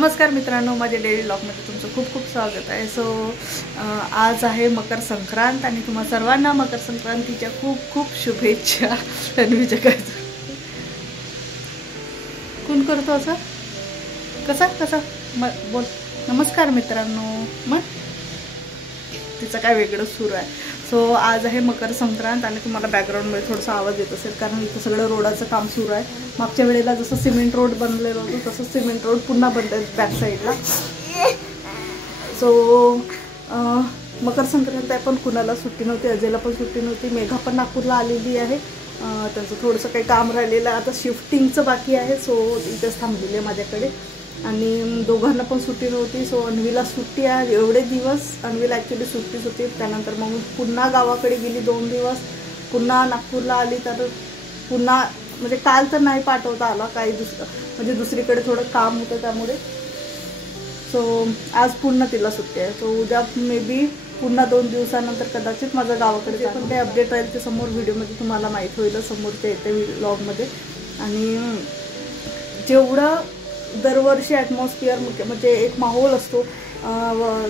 नमस्कार मित्रांनो, माझ्या डेली ब्लॉगमध्ये तुमचं खूप खूप स्वागत आहे। आज आहे मकर संक्रांत आणि तुम्हा सर्वांना मकर संक्रांतीच्या खूप खूप शुभेच्छा। तन्वीच्या काय कोण करतो असं कसा बोल नमस्कार मित्रांनो, मग तिचं काय वेगळं सुरू आहे। आज आहे मकर संक्रांत आणि तुम्हाला बॅकग्राऊंडमध्ये थोडासा आवाज येत असेल कारण इथं सगळं रोडाचं काम सुरू आहे। मागच्या वेळेला जसं सिमेंट रोड बनलेलं होतं तसं सिमेंट रोड पुन्हा बनतंय बॅक साईडला। मकर संक्रांत आहे पण कुणाला सुट्टी नव्हती, अजयला पण सुट्टी नव्हती, मेघा पण नागपूरला आलेली आहे। त्यांचं थोडंसं काही काम राहिलेलं आता शिफ्टिंगचं बाकी आहे। इथेच थांबलेली आहे माझ्याकडे आणि दोघांना पण सुट्टी नव्हती। अन्वीला सुट्टी आहे एवढे दिवस, अन्वीला ॲक्च्युली सुट्टीच होती। त्यानंतर मग पुन्हा गावाकडे गेली 2 दिवस, पुन्हा नागपूरला आली तर पुन्हा म्हणजे काल तर नाही पाठवता आला, काही म्हणजे दुसरीकडे थोडं काम होतं त्यामुळे। आज पुन्हा तिला सुट्टी आहे। उद्या मे बी पुन्हा 2 दिवसानंतर कदाचित माझं गावाकडे पण काही अपडेट राहील ते समोर व्हिडिओमध्ये तुम्हाला माहीत होईल, समोरच्या येते व्लॉगमध्ये। आणि जेवढं दरवर्षी ॲटमॉस्फिअर म्हणजे एक माहोल असतो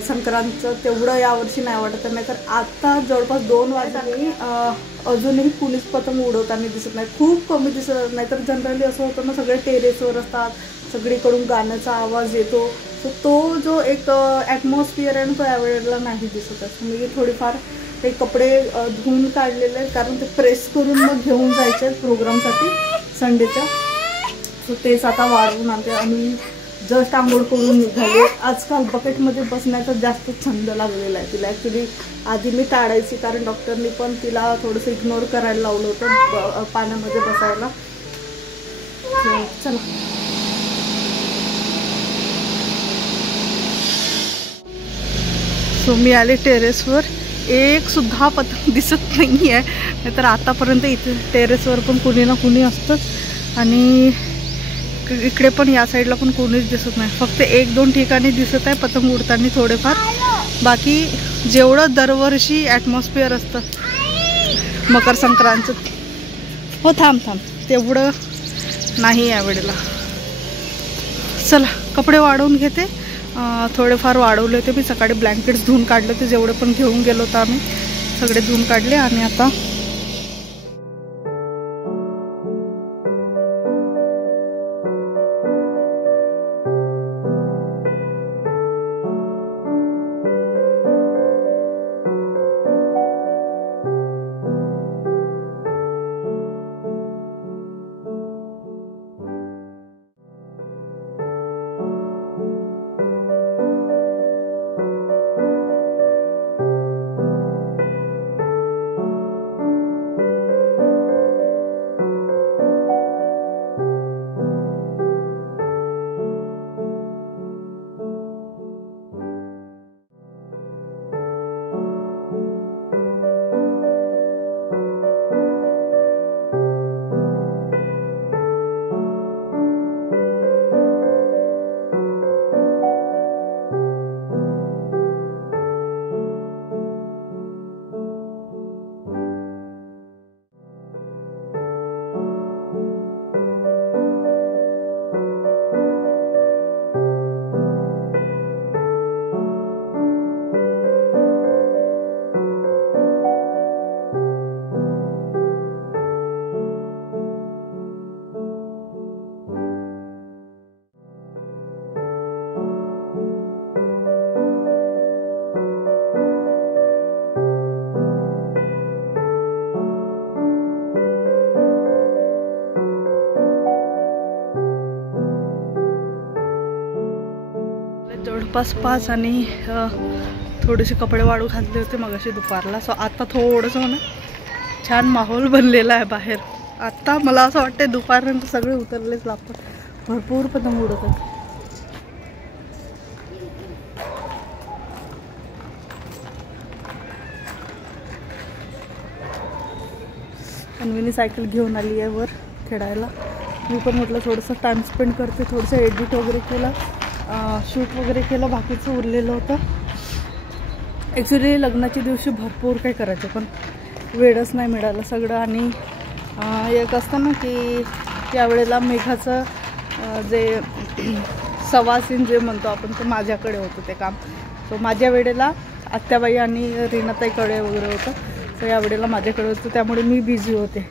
संक्रांतचं, तेवढं यावर्षी नाही वाटत। नाहीतर आता जवळपास 2 वाजता अजूनही कुणीच पतंग उडवताना दिसत नाही, खूप कमी दिसत। नाहीतर जनरली असं होतं ना, सगळे टेरेसवर असतात, सगळीकडून गाण्याचा आवाज येतो। तो जो एक ॲटमॉस्फिअर आहे ना, तो यावेळेला नाही दिसत आहे। मी थोडीफार ते कपडे धुवून काढलेले आहेत कारण ते प्रेस करून मग घेऊन जायचे आहेत प्रोग्रामसाठी संडेच्या। तेच आता वाढवून आणते आणि जस्ट आंघोळ करून निघाले। आजकाल बकेटमध्ये बसण्याचा जास्त छंद लागलेला आहे तिला। ॲक्च्युली आधी मी टाळायची कारण डॉक्टरनी पण तिला थोडंसं इग्नोर करायला लावलं होतं पाण्यामध्ये बसायला। चला मी आले टेरेसवर, एक सुद्धा पतंग दिसत नाही आहे। नाहीतर आतापर्यंत इथे टेरेसवर पण कुणी ना कुणी असतंच आणि इकडे पण या साईडला पण कोणीच दिसत नाही। फक्त 1-2 ठिकाणी दिसत आहे पतंग उडताना थोडेफार, बाकी जेवढं दरवर्षी ॲटमॉस्फिअर असतं मकर संक्रांत हो थांब तेवढं नाही यावेळेला। चला कपडे वाढवून घेते, थोडेफार वाढवले होते मी सकाळी, ब्लँकेट्स धुवून काढले होते जेवढे पण घेऊन गेलो होतो आम्ही, सगळे धुवून काढले। आणि आता जवळपास 5 आणि थोडेसे कपडे वाळू घातले होते मगाशी दुपारला। आता थोडंसं ना छान माहोल बनलेला आहे बाहेर। आता मला असं वाटतं दुपारनंतर सगळे उतरलेच लागतात, भरपूर पतंग उडत आहेत। अन्वीनी सायकल घेऊन आली आहे वर खेळायला। मी पण म्हटलं थोडंसं टाइम स्पेंड करते, थोडंसं एडिट वगैरे केलं, शूट वगैरे केलं, बाकीचं उरलेलं होतं। ॲक्च्युली लग्नाच्या दिवशी भरपूर काही करायचं पण वेळच नाही मिळालं सगळं। आणि एक असतं ना की त्यावेळेला मेघाचं जे सवासीन जे म्हणतो आपण ते माझ्याकडे होतं ते काम. सो माझ्या वेळेला आत्याबाई आणि रीनाताईकडे वगैरे होतं. सो या वेळेला माझ्याकडे होतं त्यामुळे मी बिझी होते.